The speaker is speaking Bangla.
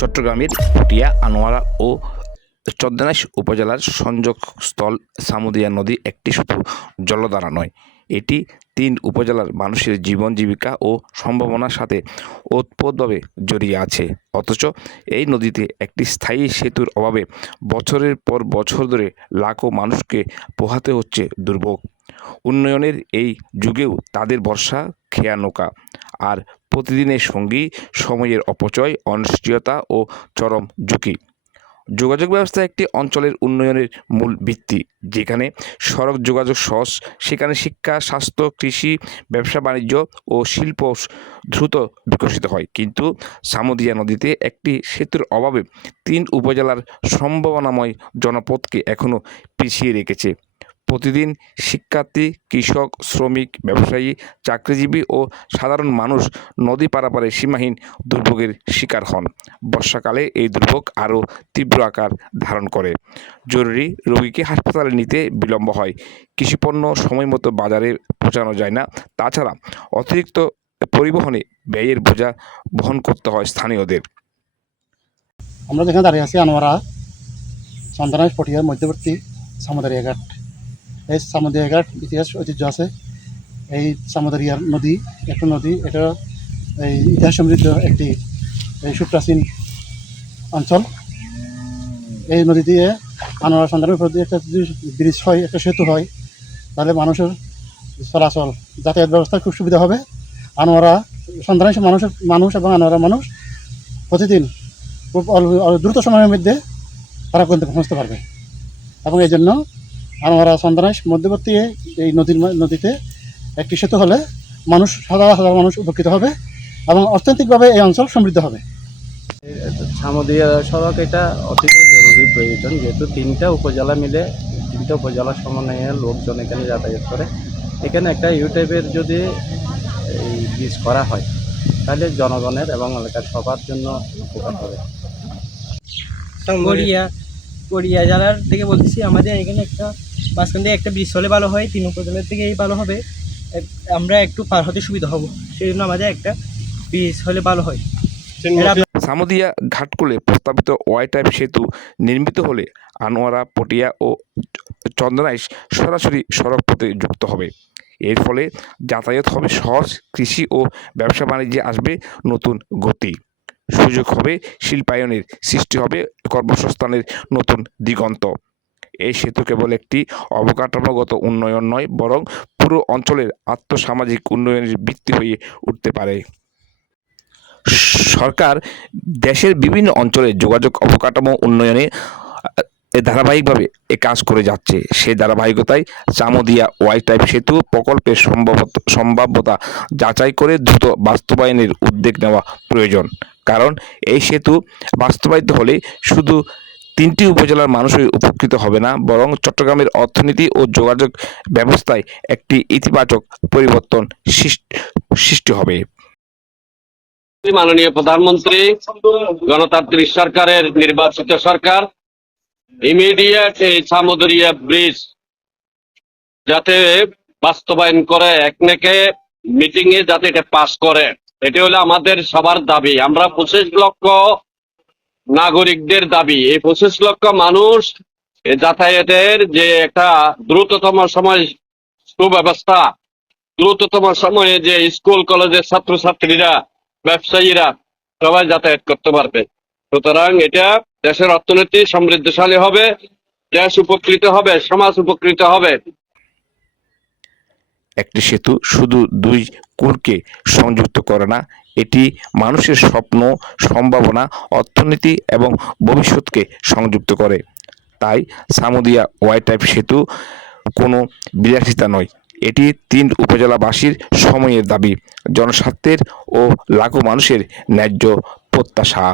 চট্টগ্রামের পটিয়া, আনোয়ারা ও চন্দনাইশ উপজেলার সংযোগস্থল সামুদিয়া নদী একটি শুধু জলধারা নয়, এটি ৩ উপজেলার মানুষের জীবন জীবিকা ও সম্ভাবনার সাথে ওতপ্রোতভাবে জড়িয়ে আছে। অথচ এই নদীতে একটি স্থায়ী সেতুর অভাবে বছরের পর বছর ধরে লাখো মানুষকে পোহাতে হচ্ছে দুর্ভোগ। উন্নয়নের এই যুগেও তাদের ভরসা খেয়া নৌকা, আর প্রতিদিনের সঙ্গী সময়ের অপচয়, অনিশ্চয়তা ও চরম ঝুঁকি। যোগাযোগ ব্যবস্থা একটি অঞ্চলের উন্নয়নের মূল ভিত্তি। যেখানে সড়ক যোগাযোগ সহজ, সেখানে শিক্ষা, স্বাস্থ্য, কৃষি, ব্যবসা বাণিজ্য ও শিল্প দ্রুত বিকশিত হয়। কিন্তু সামুদিয়া নদীতে একটি সেতুর অভাবে ৩ উপজেলার সম্ভাবনাময় জনপদকে এখনও পিছিয়ে রেখেছে। প্রতিদিন শিক্ষার্থী, কৃষক, শ্রমিক, ব্যবসায়ী, চাকরিজীবী ও সাধারণ মানুষ নদী পারাপারে সীমাহীন দুর্ভোগের শিকার হন। বর্ষাকালে এই দুর্ভোগ আরও তীব্র আকার ধারণ করে। জরুরি রোগীকে হাসপাতালে নিতে বিলম্ব হয়, কৃষিপণ্য সময়মতো বাজারে পৌঁছানো যায় না, তাছাড়া অতিরিক্ত পরিবহনে ব্যয়ের বোঝা বহন করতে হয় স্থানীয়দের। আমরা যেখানে দাঁড়িয়ে আছি আনোয়ারা চন্দনাইশ পটিয়ার মধ্যবর্তী সামুদারিয়া ঘাট। এই সামুদারিয়া ঘাট ইতিহাস ঐতিহ্য আছে। এই সামুদারিয়া নদী একটা নদী, এটা এই ইতিহাস সমৃদ্ধ একটি সুপ্রাচীন অঞ্চল। এই নদী দিয়ে আনোয়ারা চন্দনাইশ উপর দিয়ে একটা যদি ব্রিজ হয়, একটা সেতু হয়, তাহলে মানুষের চলাচল যাতায়াত ব্যবস্থা খুব সুবিধা হবে। আনোয়ারা চন্দনাইশ মানুষ এবং আনোয়ারা মানুষ প্রতিদিন খুব দ্রুত সময়ের মধ্যে তারা পৌঁছতে পারবে, এবং এই জন্য আনোয়ারা চন্দনাইশ মধ্যবর্তী এই নদীতে একটি সেতু হলে সাধারণ মানুষ উপকৃত হবে এবং অর্থনৈতিকভাবে এই অঞ্চল সমৃদ্ধ হবে। সামুদিয়া সড়ক এটা অতীব জরুরি প্রয়োজন, যেহেতু 3টা উপজেলা মিলে 3টা উপজেলার সমন্বয়ে লোকজন এখানে যাতায়াত করে। এখানে একটা টাইপের যদি এই ব্রিজ করা হয়, তাহলে জনগণের এবং এলাকার সবার জন্য উপকার হবে। গড়িয়া জেলার থেকে বলতেছি, আমাদের এখানে একটা মাঝখান থেকে একটা ব্রিজ হলে ভালো হয়, 3 উপজেলার থেকে এই ভালো হবে, আমরা একটু পার হতে সুবিধা হব, সেই জন্য আমাদের একটা ব্রিজ হলে ভালো হয়। সামুদিয়া ঘাটকুলে প্রস্তাবিত ওয়াই টাইপ সেতু নির্মিত হলে আনোয়ারা, পটিয়া ও চন্দনাইশ সরাসরি সড়ক পথে যুক্ত হবে। এর ফলে যাতায়াত হবে সহজ, কৃষি ও ব্যবসা বাণিজ্যে আসবে নতুন গতি, সুযোগ হবে শিল্পায়নের, সৃষ্টি হবে কর্মসংস্থানের নতুন দিগন্ত। এই সেতু কেবল একটি অবকাঠামোগত উন্নয়ন নয়, বরং পুরো অঞ্চলের আর্থসামাজিক উন্নয়নের ভিত্তি হয়ে উঠতে পারে। সরকার দেশের বিভিন্ন অঞ্চলে যোগাযোগ অবকাঠামো উন্নয়নে ধারাবাহিকভাবে কাজ করে যাচ্ছে। সেই ধারাবাহিকতায় সামুদিয়া ওয়াই টাইপ সেতু প্রকল্পের সম্ভাব্যতা যাচাই করে দ্রুত বাস্তবায়নের উদ্যোগ নেওয়া প্রয়োজন। কারণ এই সেতু বাস্তবায়িত হলে শুধু 3টি উপজেলার মানুষই উপকৃত হবে না, বরং চট্টগ্রামের অর্থনীতি ও যোগাযোগ ব্যবস্থায় একটি ইতিবাচক পরিবর্তন সৃষ্টি হবে। মাননীয় প্রধানমন্ত্রী, গণতান্ত্রিক সরকারের নির্বাচিত সরকার ইমিডিয়েট এই সামুদ্রিয়া ব্রিজ যাতে বাস্তবায়ন করে, একনেকে মিটিং এ যাতে এটা পাস করে, এটা হলো আমাদের সবার দাবি। আমরা 25 লক্ষ নাগরিকদের দাবি, এই 25 লক্ষ মানুষ যাতায়াতের যে একটা দ্রুততম সময় সুব্যবস্থা, দ্রুততম সময়ে যে স্কুল কলেজের ছাত্রছাত্রীরা, ব্যবসায়ীরা সবাই যাতায়াত করতে পারবে। সুতরাং এটা দেশের অর্থনীতি সমৃদ্ধশালী হবে, দেশ উপকৃত হবে, সমাজ উপকৃত হবে। একটি সেতু শুধু 2 কূলকে সংযুক্ত করে না, এটি মানুষের স্বপ্ন, সম্ভাবনা, অর্থনীতি এবং ভবিষ্যৎকে সংযুক্ত করে। তাই সামুদিয়া ওয়াই টাইপ সেতু কোনো বিলাসিতা নয়, এটি 3 উপজেলাবাসীর সময়ের দাবি, জনস্বার্থের ও লাখো মানুষের ন্যায্য প্রত্যাশা।